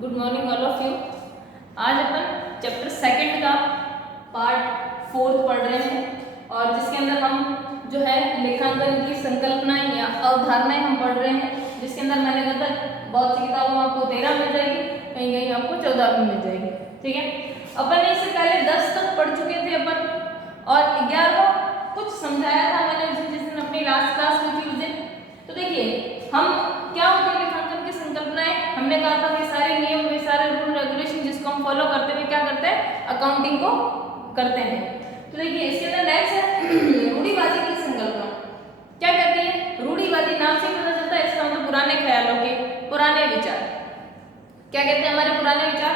Good morning all of you. आज अपन chapter second का part 4 पढ़ रहे हैं और जिसके अंदर हम जो है लेखांकन की संकल्पनाएं या अवधारणाएं हम पढ़ रहे हैं, जिसके अंदर मैंने कहा था बहुत सी किताबों में आपको 13 मिल जाएगी, कहीं कहीं आपको 14 में मिल जाएगी। ठीक है, अपन इससे पहले 10 तक पढ़ चुके थे अपन और 11वां कुछ समझाया था मैंने जिस दिन अपनी लास्ट क्लास हुई थी उस दिन। तो देखिए हम क्या होती है लेखांकन की संकल्पनाएं, हमने कहा था कि सारे नियम वे सारे रूल रेगुलेशन जिसको हम फॉलो करते हुए क्या करते हैं, अकाउंटिंग को करते हैं। तो देखिए इसके अंदर नेक्स्ट है रूढ़िवादी की संकल्पना। क्या कहती है रूढ़िवादी? नाम से पता चलता है इसका मतलब पुराने ख्यालों के, पुराने विचार। क्या कहते हैं हमारे पुराने विचार?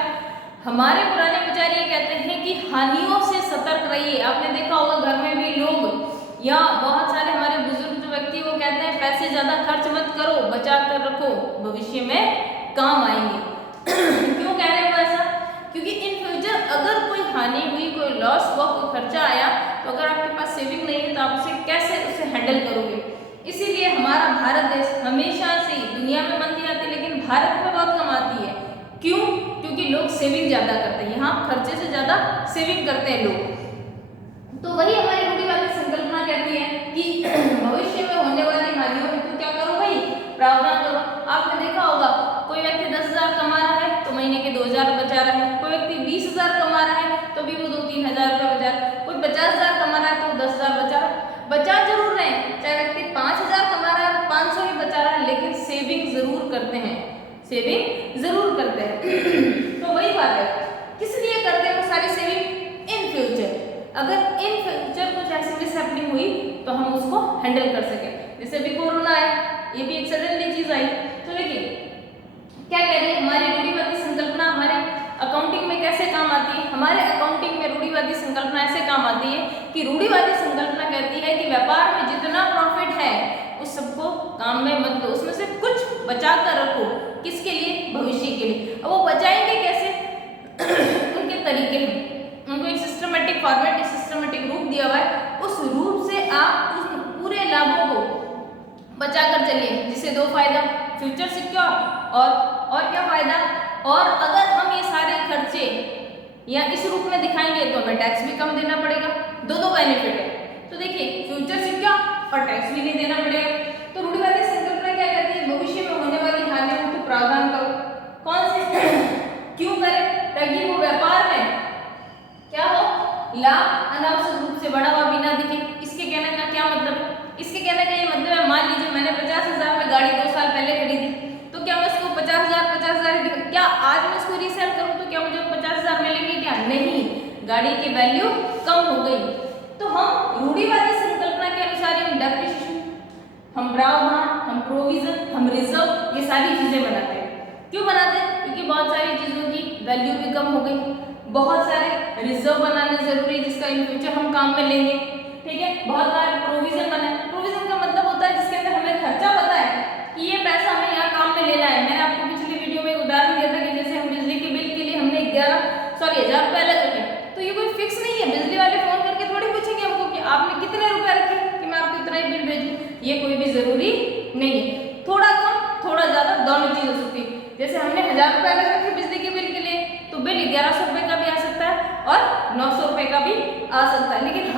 हमारे पुराने विचार ये कहते हैं कि हानियों से सतर्क रहिए। आपने देखा होगा घर में भी लोग या बहुत सारे हमारे बुजुर्ग जो व्यक्ति वो कहते हैं पैसे ज्यादा खर्च मत करो, बचा कर रखो, भविष्य में काम आएंगे। क्यों कह रहे हो ऐसा? क्योंकि इन फ्यूचर अगर कोई हानि हुई, कोई लॉस हुआ, कोई खर्चा आया, तो अगर आपके पास सेविंग नहीं है तो आप उसे कैसे हैंडल करोगे। इसीलिए हमारा भारत देश हमेशा से दुनिया में मंदी आती है लेकिन भारत में बहुत कम आती है। क्यों? क्योंकि लोग सेविंग ज्यादा करते हैं, यहाँ खर्चे से ज्यादा सेविंग करते हैं लोग। तो वही हमारी रूढ़िवादी संकल्पना कहती है कि भविष्य में होने वाली हानियों में तो क्या करो भाई, प्रावधान करो। आपने देखा होगा कोई व्यक्ति 10,000 कमा रहा है तो महीने के 2,000 बचा रहा है, कोई व्यक्ति 20,000 कमा रहा है तो भी वो 2-3 हजार रुपये बचा रहा है, कोई 50,000 कमा रहा है तो 10,000 बचा रहा है। बचा जरूर रहे, चाहे व्यक्ति 5,000 कमा रहा है 500 ही बचा रहा है, लेकिन सेविंग जरूर करते हैं, सेविंग जरूर करते हैं। तो वही बात है, किस लिए करते हैं वो सारी सेविंग? इन फ्यूचर अगर इन फ्यूचर कुछ ऐसी मिसहैपनिंग हुई तो हम उसको हैंडल कर सके। जैसे भी कोरोना आया, ये भी एक सडनली चीज आई। तो देखिए क्या कह रही है हमारी रूढ़िवादी संकल्पना हमारे अकाउंटिंग में कैसे काम आती है? हमारे अकाउंटिंग में रूढ़िवादी संकल्पना ऐसे काम आती है कि रूढ़िवादी संकल्पना कहती है कि व्यापार में जितना प्रॉफिट है उस सबको काम में मत लो, उसमें से कुछ बचा कर रखो। किसके लिए? भविष्य के लिए। अब वो बचाएंगे कैसे? उनके तरीके हैं, उनको एक सिस्टमेटिक फॉर्मेट, सिस्टमेटिक रूप दिया हुआ है, उस रूप से आप उस पूरे लाभों को बचा कर चलिए, जिससे दो फायदा, फ्यूचर सिक्योर और क्या फायदा, और अगर हम ये सारे खर्चे या इस रूप में दिखाएंगे तो हमें टैक्स भी कम देना पड़ेगा। दो बेनिफिट है। तो देखिए फ्यूचर सिक्योर और टैक्स भी नहीं देना पड़ेगा। तो रूढ़िवादी संकल्पना क्या कहती है? भविष्य में होने वाली हानियों को प्रावधान करो। कौन से? क्यों करें? ताकि वो व्यापार में क्या हो, लाभ अनावश्यक रूप से बढ़ा हुआ भी ना दिखे। इसके कहने का क्या मतलब है? इसके कहने का ये मतलब है, मान लीजिए मैंने 50,000 में गाड़ी 2 साल पहले खरीदी, तो क्या मैं इसको 50,000 क्या आज मैं इसको रीसेल करूं तो क्या मुझे 50,000 मिलेंगे? क्या नहीं, गाड़ी की वैल्यू कम हो गई। तो हम रूढ़िवादी संकल्पना के अनुसार हम डेप्रिसिएशन, हम प्रावधान, हम प्रोविजन, हम रिजर्व, ये सारी चीजें बनाते हैं। क्यों बनाते हैं? क्योंकि बहुत सारी चीजों की वैल्यू भी कम हो गई, बहुत सारे रिजर्व बनाने जरूरी है जिसका इन फ्यूचर हम काम में लेंगे। ठीक है, बहुत सारे प्रोविजन बनाए। प्रोविजन का मतलब होता है जिसके अंदर हमें खर्चा पता है कि ये पैसा हमें यहाँ काम में लेना है। मैंने आपको पिछली वीडियो में एक उदाहरण दिया था कि जैसे हम बिजली के बिल के लिए हमने 1,000 रुपये अलग रखे, तो ये कोई फिक्स नहीं है। बिजली वाले फोन करके थोड़ी पूछेंगे हमको कि आपने कितने रुपए रखे कि मैं आपको इतना ही बिल भेजूं, ये कोई भी जरूरी नहीं है। थोड़ा कम थोड़ा ज्यादा दोनों चीज हो सकती है। जैसे हमने 1,000 रुपये अलग रखे बिजली के बिल के लिए, तो बिल 1,100 रुपये का भी आ सकता है और 900 रुपये का भी आ सकता है। लेकिन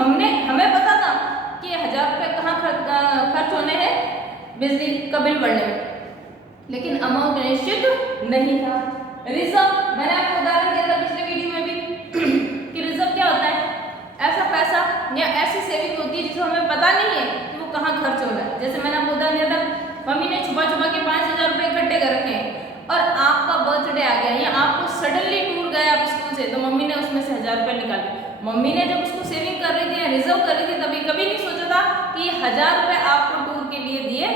हमें पता था कि 1,000 रुपये कहाँ खर्च होने हैं बिजली का बिल बढ़ने में, लेकिन अमाउंट निश्चित नहीं था। रिजर्व, मैंने आपको उदाहरण दिया था पिछले वीडियो में भी कि रिजर्व क्या होता है? ऐसा पैसा या ऐसी सेविंग होती है जिसको हमें पता नहीं है कि वो कहाँ खर्च हो रहा है। जैसे मैंने आपको उदाहरण दिया था, मम्मी ने छुपा के 5,000 रुपये इकट्ठे कर रखे हैं और आपका बर्थडे आ गया या आपको सडनली टूर गया आप स्कूल से, तो मम्मी ने उसमें से 1,000 रुपये निकाले। मम्मी ने जब उसको सेविंग कर रही थी या रिजर्व कर रही थी तभी कभी नहीं सोचा था कि 1,000 रुपये आपको टूर के लिए दिए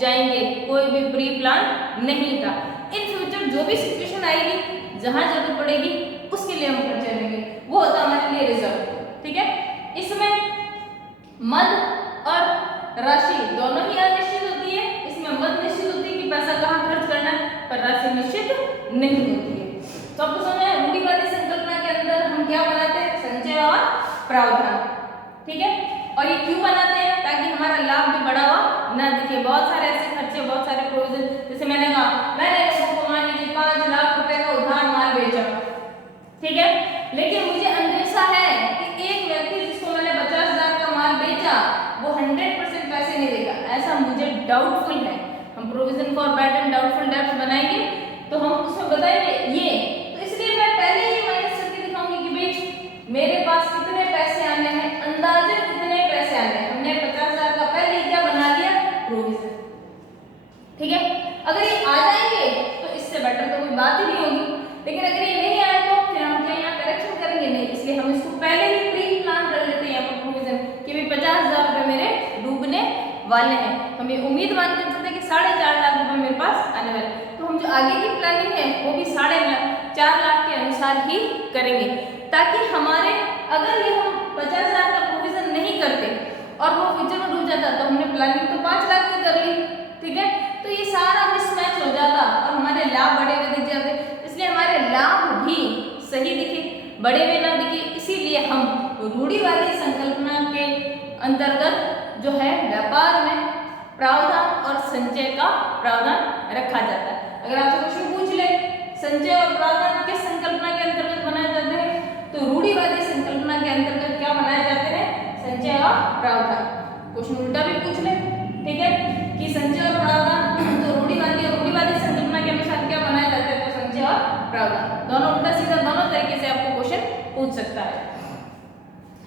जाएंगे, कोई भी प्री प्लान नहीं था। इन फ्यूचर जो भी सिचुएशन आएगी, जहां जरूरत पड़ेगी उसके लिए हम खर्चे करेंगे, वो होता है हमारे लिए रिजर्व। ठीक है, इसमें मद और राशि दोनों ही अनिश्चित होती है। इसमें मद निश्चित होती है कि पैसा कहाँ खर्च करना है, पर राशि निश्चित नहीं होती है। तो आपको समझ आया रूढ़िवादी संकल्पना के अंदर हम क्या बनाते हैं? संचय और प्रावधान। ठीक है, और ये क्यों बनाते हैं? ताकि हमारा लाभ भी बढ़ा हुआ ना दिखे। बहुत सारे ऐसे खर्चे, बहुत सारे प्रोविजन, जैसे मैंने कहा मैंने मान लीजिए 5 लाख रुपए का उसमें बताएंगे ये, तो इसलिए मैं पहले ही माइनस करके दिखाऊंगी कि भाई मेरे पास कितने पैसे आने हैं, अंदाजे कितने पैसे आने हैं। हमने 50,000 का पहले ही क्या बना लिया, प्रोविजन। ठीक है, अगर ये आ जाएंगे तो इससे बेटर तो कोई बात ही नहीं होगी, लेकिन अगर ये नहीं आए तो फिर हम क्या यहाँ करेक्शन करेंगे, नहीं, इसलिए हम इसको पहले ही प्री प्लान कर लेते हैं यहाँ पर प्रोविजन कि भाई 50,000 रुपए मेरे डूबने वाले हैं। हम ये उम्मीद मान के चलते हैं कि 4.5 लाख रुपए मेरे पास आने वाले, तो हम जो आगे की प्लानिंग है वो भी 4.5 लाख के अनुसार ही करेंगे, ताकि हमारे अगर ये हम 50,000 का प्रोविजन नहीं करते और वो फ्यूचर में डूब जाता तो हमने प्लानिंग तो 5 लाख की कर ली, ठीक है, तो ये सारा मिसमैच हो जाता और हमारे लाभ बड़े हुए दिख जाते। इसलिए हमारे लाभ भी सही दिखे, बड़े हुए ना दिखे, इसीलिए हम रूढ़िवादी संकल्पना के अंतर्गत जो है व्यापार में प्रावधान और संचय का प्रावधान रखा जाता है। अगर आपसे क्वेश्चन पूछ ले संचय और प्रावधान किस संकल्पना के अंतर्गत बनाए जाते हैं, तो रूढ़िवादी संकल्पना के अंतर्गत क्या बनाए जाते हैं, संचय और प्रावधान। क्वेश्चन उल्टा भी पूछ ले, ठीक है, कि संचय और प्रावधान तो रूढ़िवादी और रूढ़िवादी संकल्पना के अनुसार क्या बनाए जाते हैं, तो संचय और प्रावधान दोनों उल्टा सीधा दोनों तरीके से आपको क्वेश्चन पूछ सकता है।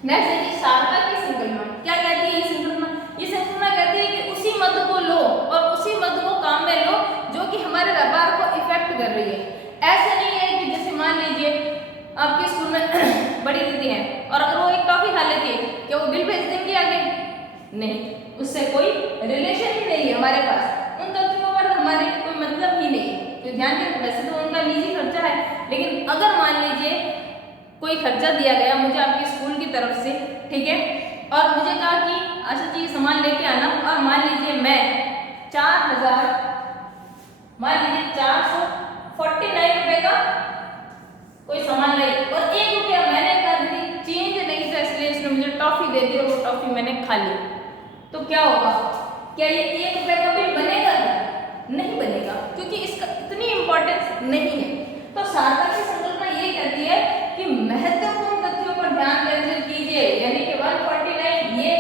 नेक्स्ट है कि सारता की संकल्पना क्या कहती है, ये संकल्पना कहती है कि उसी मद को लो और उसी मद को काम में लो जो कि हमारे व्यापार को इफेक्ट कर रही है। ऐसा नहीं है कि जैसे मान लीजिए आपके स्कूल में बड़ी दीदी है और अगर वो एक टॉफी खा लेती है, क्या वो बिल भेज देंगे आगे, नहीं, उससे कोई रिलेशन ही नहीं है हमारे पास, उन तथ्यों पर हमारे कोई मतलब ही नहीं। तो ध्यान दें, वैसे तो उनका निजी खर्चा है, लेकिन अगर मान लीजिए कोई खर्चा दिया गया मुझे आपके स्कूल की तरफ से, ठीक है, और मुझे कहा कि अच्छा जी सामान लेके आना, और मान लीजिए मैं 4,000 मान लीजिए 449 रुपए का कोई सामान लाई और 1 रुपया मैंने कर दी चेंज नहीं था, इसलिए इसने मुझे टॉफी दे दी और वो टॉफी मैंने खा ली, तो क्या होगा, क्या ये 1 रुपए का बिल बनेगा? नहीं बनेगा, क्योंकि इसका इतनी इंपॉर्टेंस नहीं है। तो सारता की संकल्पना ये कहती है कि महत्वपूर्ण तथ्यों पर ध्यान केंद्रित कीजिए, यानी कि 149 ये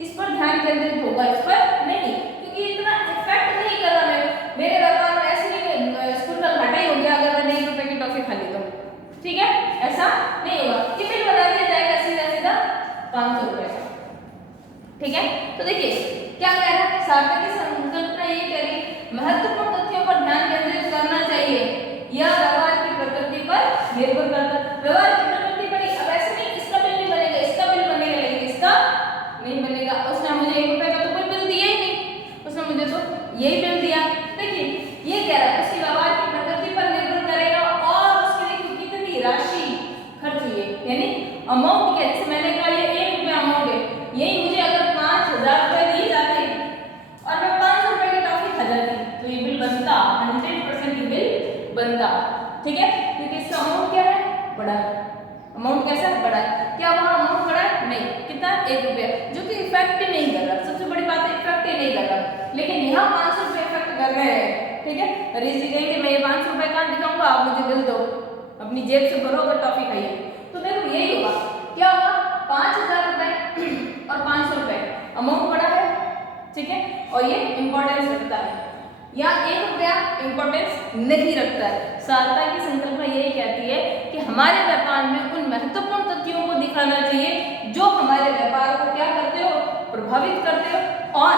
इस पर ध्यान केंद्रित होगा, इस पर नहीं, क्योंकि इतना इफेक्ट नहीं कर रहा मेरे व्यापार में। ऐसे नहीं स्कूल का घाटा ही हो गया अगर मैंने 1 रुपए की टॉफी खा ली तो, ठीक है, ऐसा नहीं होगा कि बिल बना दिया जाएगा सीधा सीधा 500 रुपए का, ठीक है। तो देखिए क्या कह रहा है, सारता की संकल्पना ये कह रही महत्वपूर्ण तथ्यों पर ध्यान केंद्रित करना चाहिए, यह व्यवहार की प्रकृति पर निर्भर करता है। व्यवहार की प्रकृति पर, अब ऐसे नहीं इसका बिल नहीं बनेगा, इसका बिल बनेगा, लेकिन इसका नहीं बनेगा। उसने मुझे 1 रुपए का तो कोई बिल दिया ही नहीं, उसने मुझे तो यही बिल दिया। देखिए ये कह रहा है उसके व्यवहार की प्रकृति पर निर्भर करेगा और उसके लिए कितनी राशि खर्च हुई है, यानी अमाउंट क्या, जैसे मैंने कहा ये 1 रुपया अमाउंट है, यही मुझे अगर 5,000 रुपए दिए जाते और मैं 500 रुपए की टॉफी खा जाती तो ये बिल बनता, 100% ये बिल बनता, ठीक है, क्योंकि इसका अमाउंट क्या है, बड़ा है। अमाउंट कैसा है, बड़ा है। क्या वहाँ अमाउंट बड़ा है, नहीं, कितना, 1 रुपया, जो कि इफेक्ट ही नहीं कर रहा, सबसे बड़ी बात है इफेक्ट ही नहीं कर रहा, लेकिन यहाँ 500 रुपये इफेक्ट कर रहे हैं, ठीक है। रीजी कहेंगे मैं ये 500 रुपये कहाँ दिखाऊंगा, आप मुझे बिल दो, अपनी जेब से भरो अगर टॉफी खाइए, तो देखो यही होगा, क्या होगा, 5,000 रुपए और 500 रुपए, अमाउंट बड़ा है, ठीक है, और ये इंपॉर्टेंस रखता है, या 1 रुपया इंपॉर्टेंस नहीं रखता है। सारता की संकल्पना यही कहती है कि हमारे व्यापार में उन महत्वपूर्ण तथ्यों को दिखाना चाहिए जो हमारे व्यापार को क्या करते हो, प्रभावित करते हो, और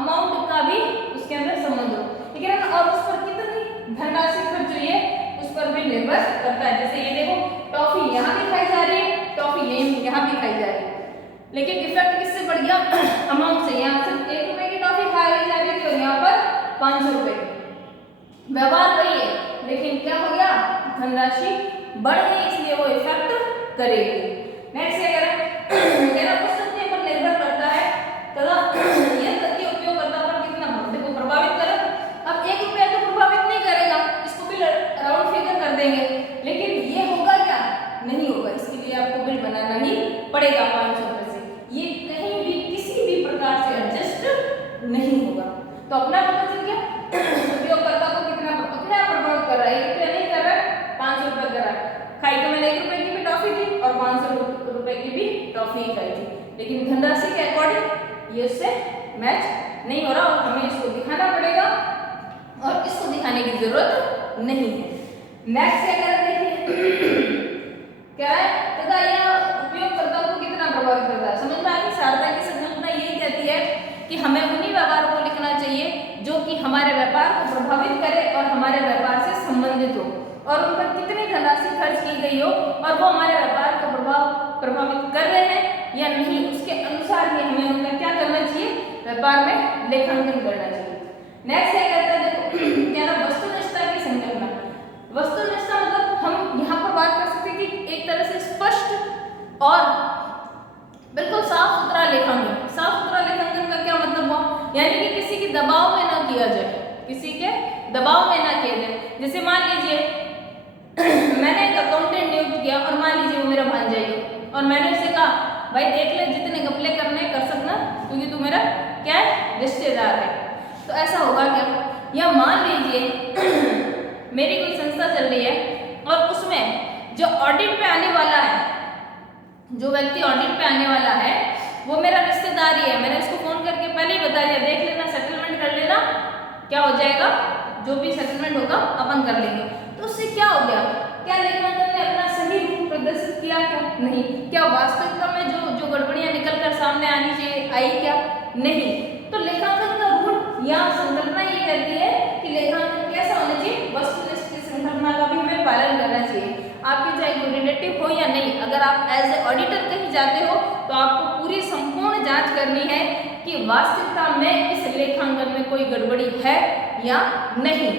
अमाउंट का भी उसके अंदर संबंध हो, ठीक है ना, और उस पर कितनी धनराशि खर्च हुई है उस पर भी निर्भर करता है। जैसे ये देखो टॉफी यहाँ भी खाई जा रही है, टॉफी यहाँ भी खाई जा रही है, लेकिन इफेक्ट किससे बढ़ गया, अमाउंट से। यहाँ सिर्फ 1 रुपए की टॉफी खाई जा रही थी और यहाँ पर 500 रुपए, व्यवहार वही है, लेकिन क्या हो गया, धनराशि बढ़ गई, इसलिए वो इफेक्ट करेगी। नेक्स्ट क्या कह रहा है, उस तथ्य पर निर्भर करता है तथा यह तथ्य उपयोगकर्ता पर कितना भविष्य को प्रभावित करे। अब 1 रुपया तो प्रभावित नहीं करेगा, इसको भी राउंड फिगर कर देंगे, लेकिन ये होगा क्या, नहीं होगा, इसके लिए आपको बिल बनाना ही पड़ेगा 500 रुपए से, ये कहीं भी किसी भी प्रकार से एडजस्ट नहीं होगा। तो अपना पता चल गया उपयोगकर्ता को कितना अपने आप प्रभावित कर रहा है, 1 रुपया नहीं कर रहा है, 500 रुपये कर रहा है। खाई तो मैंने 1 रुपए की भी टॉफी थी और 500 रुपए की भी टॉफी खाई थी, लेकिन धनराशि के अकॉर्डिंग ये उससे मैच नहीं हो रहा और हमें इसको दिखाना पड़ेगा और इसको दिखाने की जरूरत नहीं है। नेक्स्ट क्या कह रहे हैं देखिए क्या है तथा यह उपयोगकर्ता को कितना प्रभावित करता है। समझ में आ गई। सार्थकता की संकल्पना ये कहती है कि हमें उन्हीं व्यवहारों को लिखना चाहिए जो कि हमारे व्यापार को प्रभावित करे और हमारे व्यापार से संबंधित हो और उन पर कितनी धनराशि खर्च की गई हो और वो हमारे व्यापार को प्रभावित कर रहे हैं या नहीं, उसके अनुसार ही हमें उनका क्या करना चाहिए, व्यापार में लेखांकन करना चाहिए। नेक्स्ट क्या कहता है देखो क्या ना वस्तुनिष्ठता की संकल्पना। वस्तुनिष्ठता मतलब हम यहाँ पर बात कर सकते हैं कि एक तरह से स्पष्ट और बिल्कुल साफ सुथरा लेखांकन। साफ सुथरा लेखांकन का क्या मतलब हुआ, यानी कि किसी के दबाव में ना किया जाए, किसी के दबाव में ना किया जाए। जैसे मान लीजिए मैंने एक अकाउंटेंट नियुक्त किया और मान लीजिए वो मेरा भांजा ही और मैंने उसे कहा भाई देख ले जितने घपले करने कर सकना क्योंकि तू मेरा क्या है रिश्तेदार है। तो ऐसा होगा क्या, या मान लीजिए मेरी कोई संस्था चल रही है और उसमें जो ऑडिट पे आने वाला है, जो व्यक्ति ऑडिट पे आने वाला है वो मेरा रिश्तेदार ही है। मैंने उसको फोन करके पहले ही बता दिया देख लेना सेटलमेंट कर लेना, क्या हो जाएगा जो भी सेटलमेंट होगा अपन कर लेंगे। तो उससे क्या हो गया, क्या लेखांकन ने अपना सही रूप प्रदर्शित किया क्या, नहीं। क्या वास्तविकता में जो गड़बड़ियां निकल कर सामने आनी चाहिए आई क्या, नहीं। तो लेखांकन का रूल या संकल्पना ये कहती है कि लेखांकन कैसा होना चाहिए, वस्तुनिष्ठ की संकल्पना का भी हमें पालन करना चाहिए। आपके चाहे कोई रिलेटिव हो या नहीं, अगर आप एज ए ऑडिटर कहीं जाते हो तो आपको पूरी संपूर्ण जांच करनी है कि वास्तविकता में इस लेखांकन में कोई गड़बड़ी है या नहीं।